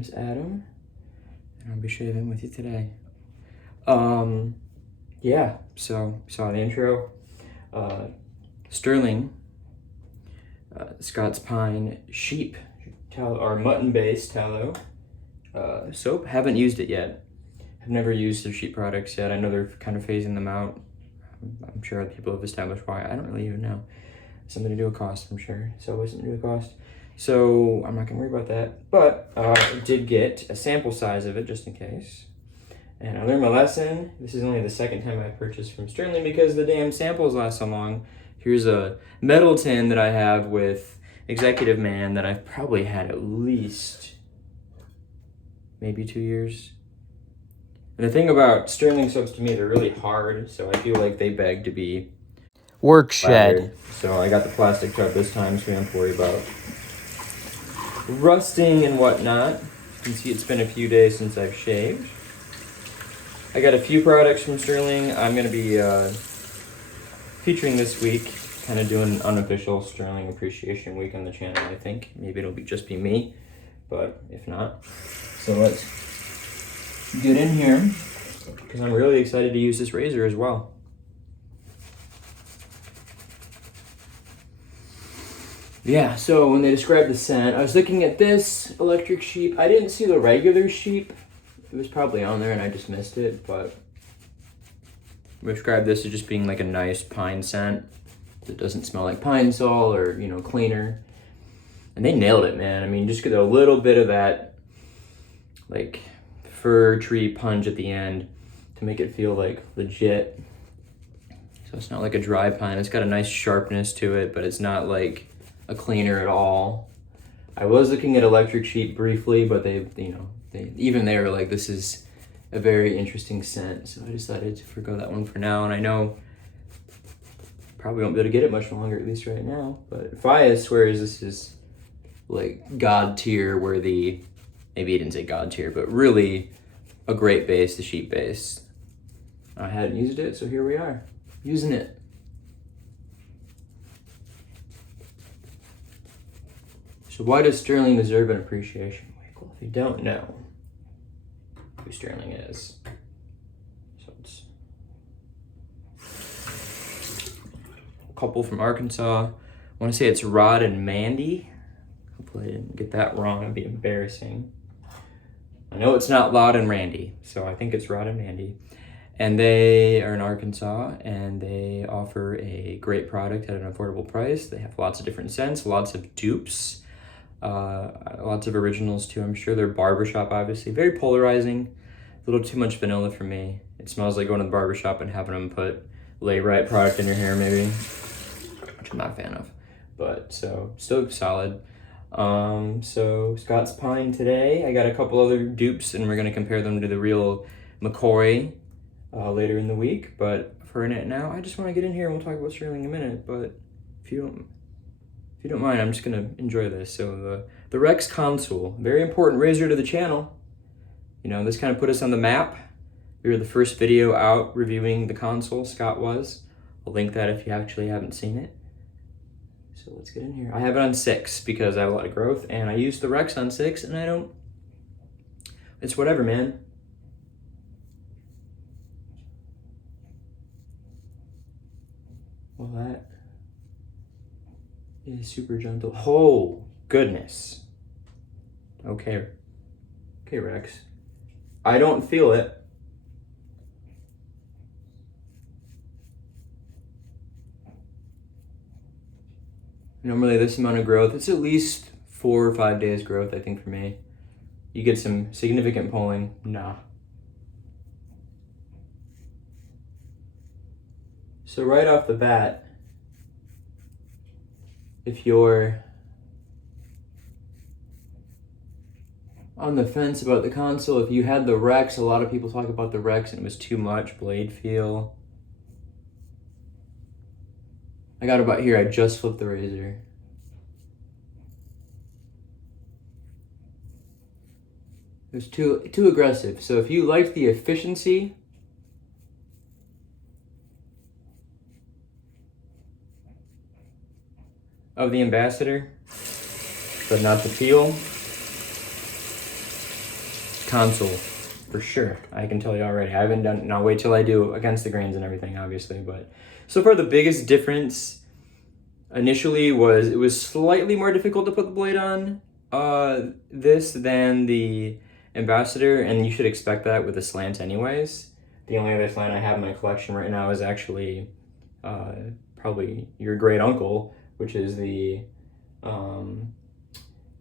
name's Adam, and I'll be shaving with you today. Yeah, so saw the intro. Stirling, Scots pine sheep tallow, or mutton-based tallow soap. Haven't used it yet. I've never used their sheep products yet. I know they're kind of phasing them out. I'm sure people have established why. I don't really even know. Something to do with cost, I'm sure. So it wasn't to do with cost. So I'm not gonna worry about that. But I did get a sample size of it just in case. And I learned my lesson. This is only the second time I purchased from Stirling because the damn samples last so long. Here's a metal tin that I have with Executive Man that I've probably had at least maybe 2 years. And the thing about Stirling soaps to me, they're really hard, so I feel like they beg to be work shed. So I got the plastic tub this time, so we don't have to worry about rusting and whatnot. You can see it's been a few days since I've shaved. I got a few products from Stirling. I'm going to be featuring this week, kind of doing an unofficial Stirling Appreciation Week on the channel, I think. Maybe it'll just be me, but if not. So let's get in here, because I'm really excited to use this razor as well. Yeah, so when they described the scent, I was looking at this electric sheep. I didn't see the regular sheep. It was probably on there and I just missed it, but we described this as just being like a nice pine scent that doesn't smell like pine sol or, you know, cleaner. And they nailed it, man. I mean, just get a little bit of that like fir tree punch at the end to make it feel like legit. So it's not like a dry pine. It's got a nice sharpness to it, but it's not like a cleaner at all. I was looking at electric sheep briefly, but they were like, this is a very interesting scent, so I decided to forgo that one for now. And I know probably won't be able to get it much longer, at least right now, but Faya swears this is like god tier worthy. Maybe he didn't say god tier, but really a great base, the sheep base. I hadn't used it, so here we are using it. So why does Stirling deserve an appreciation week? Well, if you don't know who Stirling is, so it's a couple from Arkansas. I want to say it's Rod and Mandy. Hopefully I didn't get that wrong. It'd be embarrassing. I know it's not Rod and Randy, so I think it's Rod and Mandy. And they are in Arkansas, and they offer a great product at an affordable price. They have lots of different scents, lots of dupes. Lots of originals too, I'm sure. They're barbershop, obviously. Very polarizing. A little too much vanilla for me. It smells like going to the barbershop and having them put lay right product in your hair, maybe, which I'm not a fan of. But so still solid. So Scots Pine today. I got a couple other dupes, and we're gonna compare them to the real McCoy later in the week. But for now, I just want to get in here and we'll talk about Stirling in a minute. But if you don't mind, I'm just gonna enjoy this. So the Rex Konsul, very important razor to the channel. You know, this kind of put us on the map. We were the first video out reviewing the Konsul, Scott was. I'll link that if you actually haven't seen it. So let's get in here. I have it on 6 because I have a lot of growth, and I used the Rex on 6, and it's whatever, man. Well, that is super gentle. Oh, goodness. Okay, Rex. I don't feel it. Normally this amount of growth, it's at least 4 or 5 days growth, I think, for me. You get some significant pulling. Nah. So right off the bat, if you're on the fence about the Konsul, if you had the Rex, a lot of people talk about the Rex and it was too much blade feel. I got about here, I just flipped the razor. It was too aggressive. So if you liked the efficiency, of the Ambassador, but not the feel, Konsul, for sure. I can tell you already. I haven't done, now wait till I do against the grains and everything, obviously, but so far the biggest difference initially was it was slightly more difficult to put the blade on this than the Ambassador, and you should expect that with a slant anyways. The only other slant I have in my collection right now is actually probably your great uncle, which is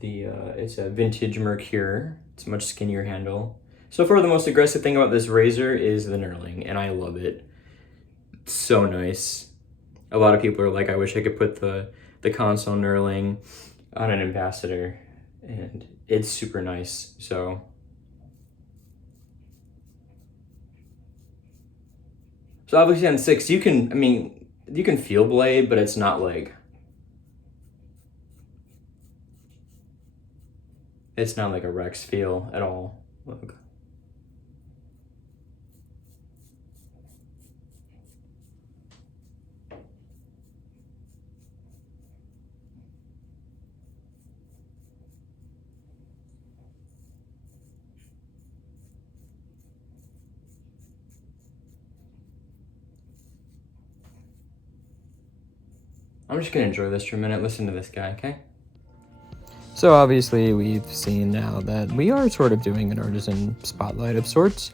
it's a vintage Mercure. It's a much skinnier handle. So far, the most aggressive thing about this razor is the knurling, and I love it. It's so nice. A lot of people are like, I wish I could put the Konsul knurling on an Ambassador, and it's super nice. So obviously on 6, you can feel blade, but it's not like, it's not like a Rex feel at all. Look. I'm just gonna enjoy this for a minute. Listen to this guy, okay? So obviously we've seen now that we are sort of doing an artisan spotlight of sorts.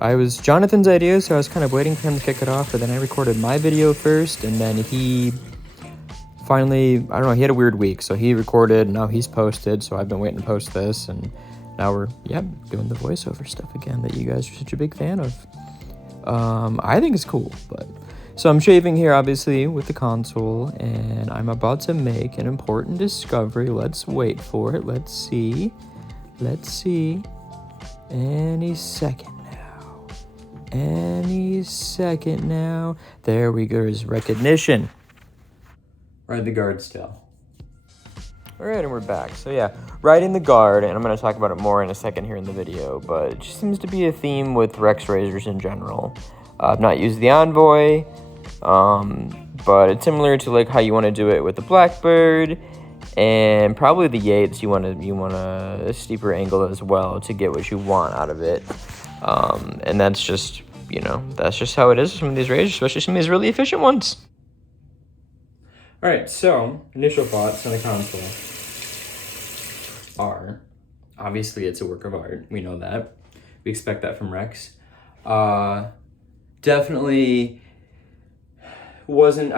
I was Jonathan's idea, so I was kind of waiting for him to kick it off, but then I recorded my video first, and then he finally, I don't know, he had a weird week, so he recorded, now he's posted, so I've been waiting to post this, and now we're, doing the voiceover stuff again that you guys are such a big fan of. I think it's cool, but... So I'm shaving here, obviously, with the Konsul, and I'm about to make an important discovery. Let's wait for it. Let's see. Any second now. There we go. There's recognition. Ride the guard still. All right, and we're back. So yeah, riding the guard, and I'm going to talk about it more in a second here in the video, but it just seems to be a theme with Rex razors in general. I've not used the Envoy, but it's similar to like how you want to do it with the Blackbird, and probably the Yates. You want a steeper angle as well to get what you want out of it, and that's just how it is with some of these razors, especially some of these really efficient ones. All right, so initial thoughts on the Konsul are, obviously it's a work of art. We know that. We expect that from Rex. Definitely wasn't,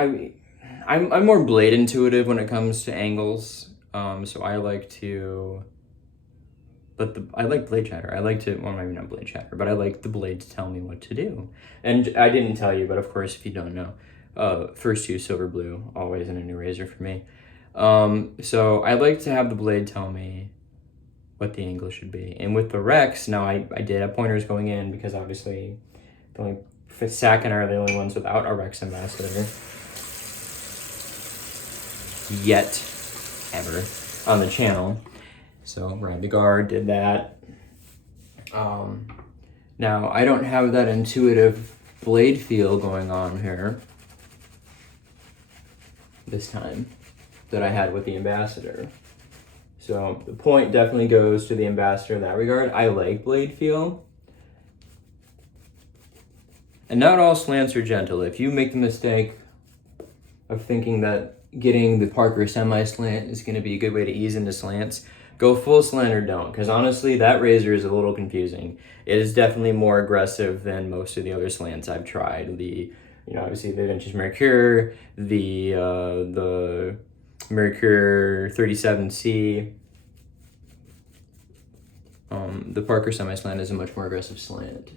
I'm more blade intuitive when it comes to angles. So I like to, I like blade chatter. I like to, well, maybe not blade chatter, but I like the blade to tell me what to do. And I didn't tell you, but of course, if you don't know, first use silver blue, always in a new razor for me. So I like to have the blade tell me what the angle should be. And with the Rex, now I did have pointers going in because obviously the only Sack and I are the only ones without a Rex Ambassador yet, ever, on the channel. So Ride the Guard did that. Now I don't have that intuitive blade feel going on here this time that I had with the Ambassador. So the point definitely goes to the Ambassador in that regard. I like blade feel. And not all slants are gentle. If you make the mistake of thinking that getting the Parker semi-slant is going to be a good way to ease into slants, go full slant or don't. Because honestly, that razor is a little confusing. It is definitely more aggressive than most of the other slants I've tried. Obviously the vintage Mercure, the Mercure 37C. The Parker semi-slant is a much more aggressive slant.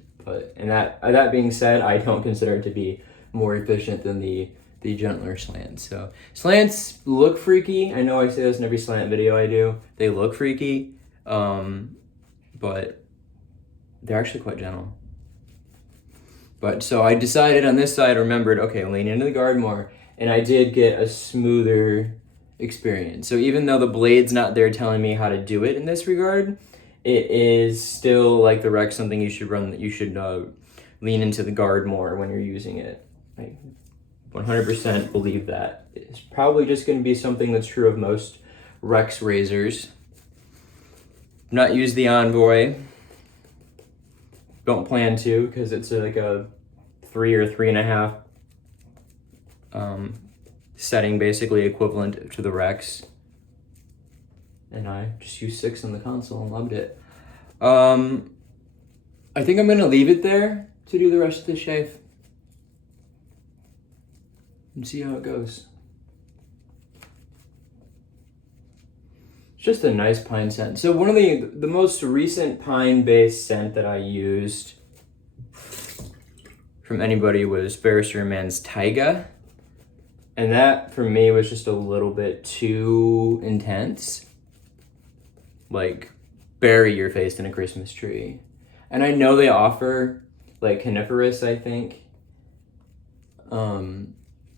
And that being said, I don't consider it to be more efficient than the gentler slant. So slants look freaky. I know I say this in every slant video I do. They look freaky, but they're actually quite gentle. But so I decided on this side, remembered, okay, lean into the guard more, and I did get a smoother experience. So even though the blade's not there telling me how to do it in this regard, it is still like the Rex, something you should lean into the guard more when you're using it. I 100% believe that. It's probably just going to be something that's true of most Rex razors. Not use the Envoy. Don't plan to, because it's like a 3 or 3.5 setting, basically equivalent to the Rex. And I just used 6 on the Konsul and loved it. I think I'm gonna leave it there to do the rest of the shave and see how it goes. It's just a nice pine scent. So one of the most recent pine-based scent that I used from anybody was Barrister Man's Taiga. And that, for me, was just a little bit too intense. Like, bury your face in a Christmas tree. And I know they offer, like, coniferous, I think. And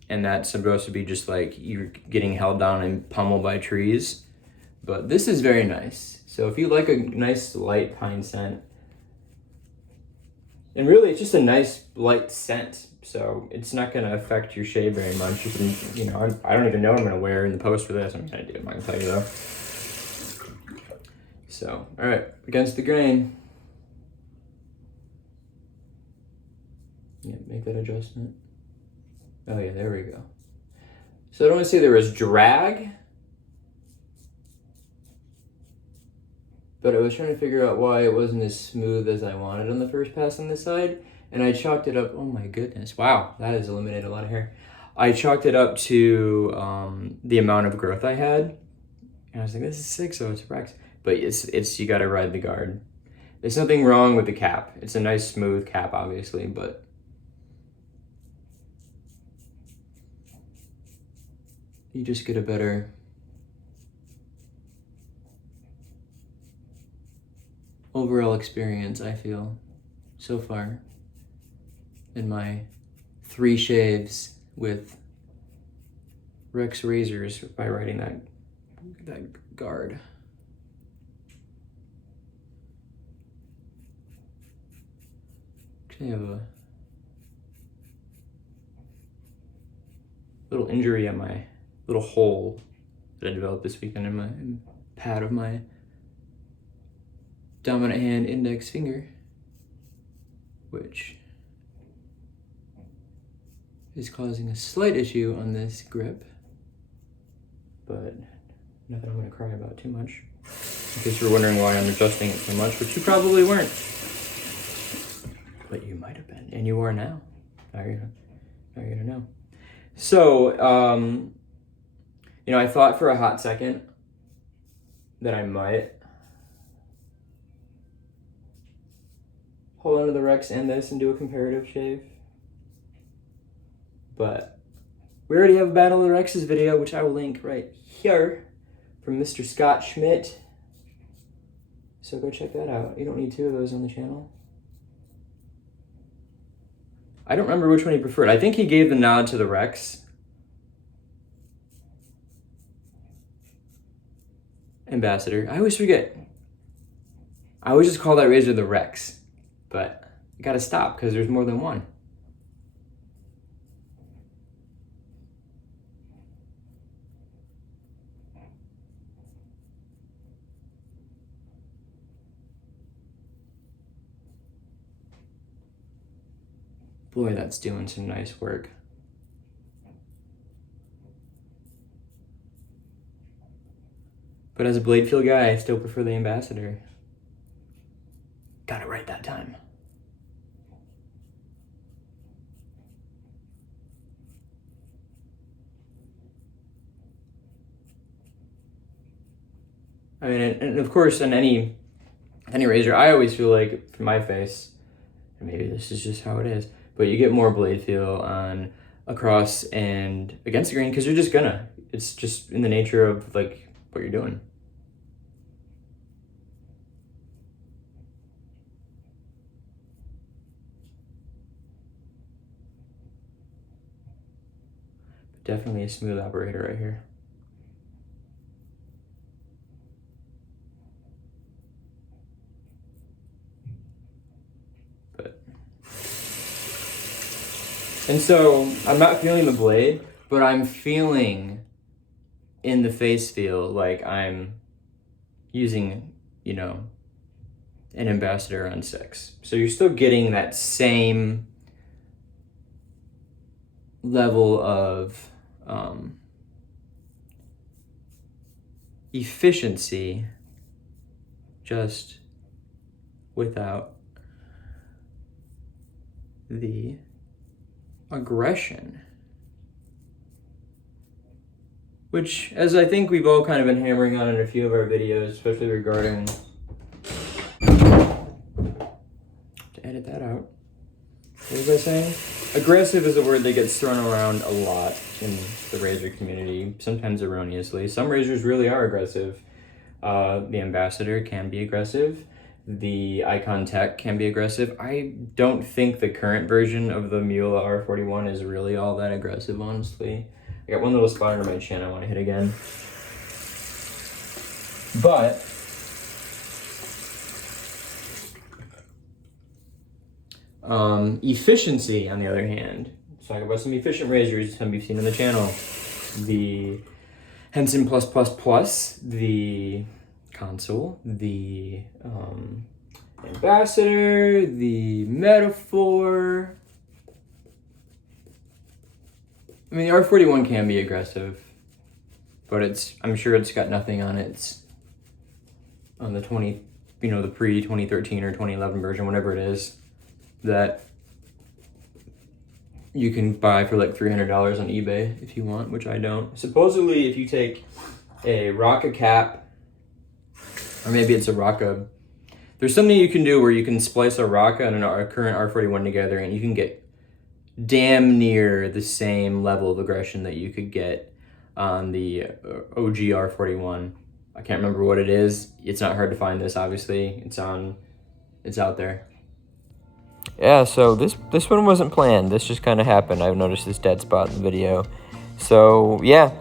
that's supposed to be just like you're getting held down and pummeled by trees. But this is very nice. So if you like a nice light pine scent, and really it's just a nice light scent, so it's not going to affect your shave very much. You can, you know, I don't even know what I'm going to wear in the post for this. I'm going to do it. I'm not going to tell you though. So, all right, against the grain. Yeah, make that adjustment. Oh yeah, there we go. So I don't want to say there was drag, but I was trying to figure out why it wasn't as smooth as I wanted on the first pass on this side. And I chalked it up, oh my goodness, wow, that has eliminated a lot of hair. I chalked it up to the amount of growth I had. And I was like, this is 6, so it's Rex. But it's you gotta ride the guard. There's nothing wrong with the cap. It's a nice smooth cap, obviously, but you just get a better overall experience, I feel, so far in my 3 shaves with Rex razors by riding that guard. Actually, I have a little injury on my little hole that I developed this weekend in my pad of my dominant hand index finger, which is causing a slight issue on this grip, but nothing I'm going to cry about too much. In case you're wondering why I'm adjusting it so much, which you probably weren't, but you might have been, and you are now. Now you're gonna know. So, you know, I thought for a hot second that I might hold on to the Rex and this and do a comparative shave. But we already have a Battle of the Rexes video, which I will link right here from Mr. Scott Schmidt. So go check that out. You don't need 2 of those on the channel. I don't remember which one he preferred. I think he gave the nod to the Rex. Ambassador. I always forget. I always just call that razor the Rex. But you gotta stop because there's more than one. Boy, that's doing some nice work. But as a blade feel guy, I still prefer the Ambassador. Got it right that time. I mean, and of course, in any razor, I always feel like, for my face, and maybe this is just how it is, but you get more blade feel on across and against the grain because you're just gonna. It's just in the nature of like what you're doing. Definitely a smooth operator right here. And so I'm not feeling the blade, but I'm feeling in the face feel like I'm using, you know, and Ambassador on 6. So you're still getting that same level of efficiency, just without the aggression. Which, as I think we've all kind of been hammering on in a few of our videos, especially regarding... To edit that out. What was I saying? Aggressive is a word that gets thrown around a lot in the razor community, sometimes erroneously. Some razors really are aggressive. The Ambassador can be aggressive. The Icon Tech can be aggressive. I don't think the current version of the Mule R41 is really all that aggressive, honestly. I got one little spot under my chin I want to hit again. But efficiency, on the other hand. Let's talk about some efficient razors, some you've seen on the channel. The Henson+++, the Konsul, the Ambassador, the Metaphor. I mean, the R41 can be aggressive, but I'm sure it's got nothing on it. It's on the the pre-2013 or 2011 version, whatever it is, that you can buy for like $300 on eBay if you want, which I don't. Supposedly, if you take a Rocca cap, or maybe it's a Rocca, there's something you can do where you can splice a Rocca and a current R41 together, and you can get damn near the same level of aggression that you could get on the OG R41. I can't remember what it is. It's not hard to find this, obviously. It's out there. Yeah, so this one wasn't planned. This just kind of happened. I've noticed this dead spot in the video. So yeah,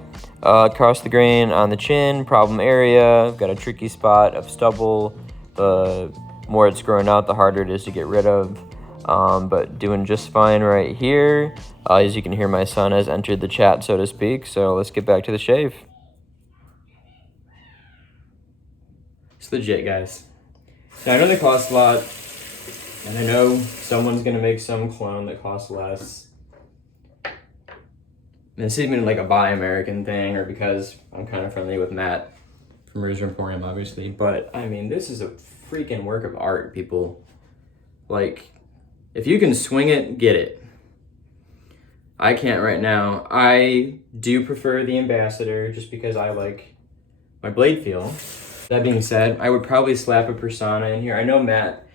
across the grain on the chin, problem area. I've got a tricky spot of stubble. The more it's growing out, the harder it is to get rid of. But doing just fine right here. As you can hear, my son has entered the chat, so to speak. So let's get back to the shave. It's legit, guys. Now, I know they cost a lot, and I know someone's gonna make some clone that costs less. And this isn't even like a Buy American thing, or because I'm kind of friendly with Matt from Razor Emporium, obviously. But I mean, this is a freaking work of art, people. Like, if you can swing it, get it. I can't right now. I do prefer the Ambassador just because I like my blade feel. That being said, I would probably slap a Persona in here. I know Matt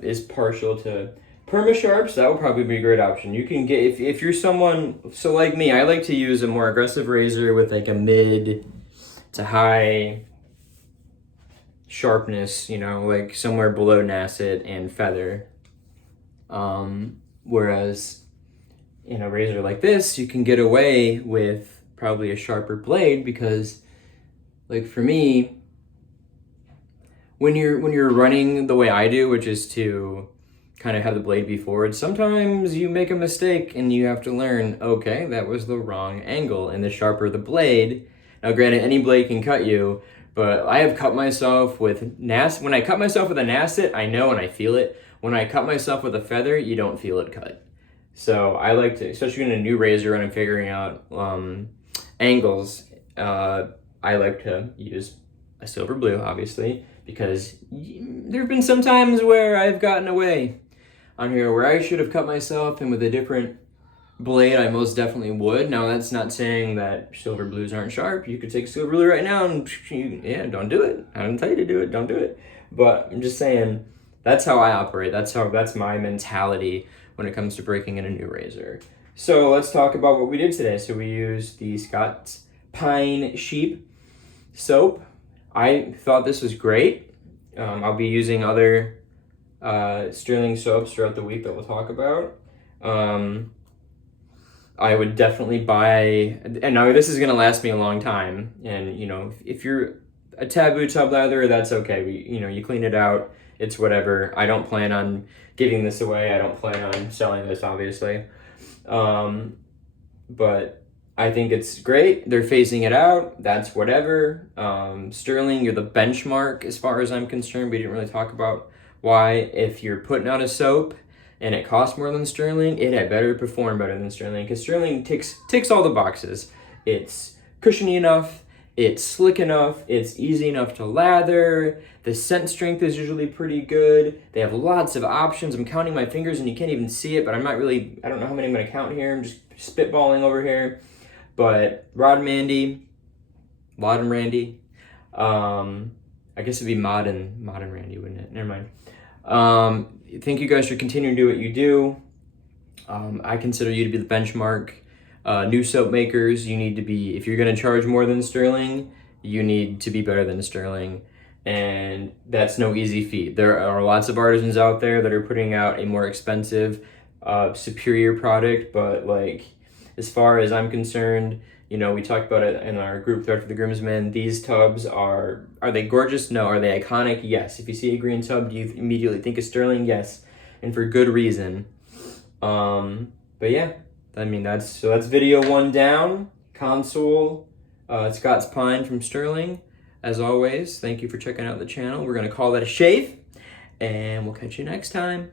is partial to Perma-Sharps. That would probably be a great option. You can get, if you're someone, so like me, I like to use a more aggressive razor with like a mid to high sharpness, like somewhere below Nasset and Feather. Whereas in a razor like this, you can get away with probably a sharper blade because, like, for me, when you're running the way I do, which is to kind of have the blade be forward, sometimes you make a mistake and you have to learn, okay, that was the wrong angle, and the sharper the blade. Now, granted, any blade can cut you, but I have cut myself with when I cut myself with a Nasset, I know and I feel it. When I cut myself with a Feather, you don't feel it cut. So I like to, especially in a new razor when I'm figuring out angles, I like to use a silver blue, obviously, because there have been some times where I've gotten away on here where I should have cut myself, and with a different blade, I most definitely would. Now, that's not saying that silver blues aren't sharp. You could take silver blue right now and, don't do it. I don't tell you to do it, don't do it. But I'm just saying, that's how I operate. That's my mentality when it comes to breaking in a new razor. So let's talk about what we did today. So we used the Scots Pine Sheep soap. I thought this was great. I'll be using other Stirling soaps throughout the week that we'll talk about. I would definitely buy, and now this is gonna last me a long time. And if you're a taboo tub leather, that's okay. You clean it out. It's whatever. I don't plan on giving this away. I don't plan on selling this, obviously. But I think it's great. They're phasing it out. That's whatever. Stirling, you're the benchmark as far as I'm concerned. We didn't really talk about why, if you're putting out a soap and it costs more than Stirling, it had better perform better than Stirling, because Stirling ticks all the boxes. It's cushiony enough, it's slick enough, it's easy enough to lather, the scent strength is usually pretty good, they have lots of options. I'm counting my fingers and you can't even see it, but I don't know how many I'm going to count here. I'm just spitballing over here. But Rod and Randy, I guess it'd be Mod and Randy, wouldn't it? Never mind. Thank you guys for continuing to do what you do. I consider you to be the benchmark. New soap makers, you need to be, if you're going to charge more than Stirling, you need to be better than Stirling. And that's no easy feat. There are lots of artisans out there that are putting out a more expensive, superior product, but like, as far as I'm concerned, you know, we talked about it in our group thread for the GroomsMen. These tubs are they gorgeous? No. Are they iconic? Yes. If you see a green tub, do you immediately think of Stirling? Yes. And for good reason. But yeah, I mean, that's video 1 down. Konsul, Scots Pine from Stirling. As always, thank you for checking out the channel. We're going to call that a shave, and we'll catch you next time.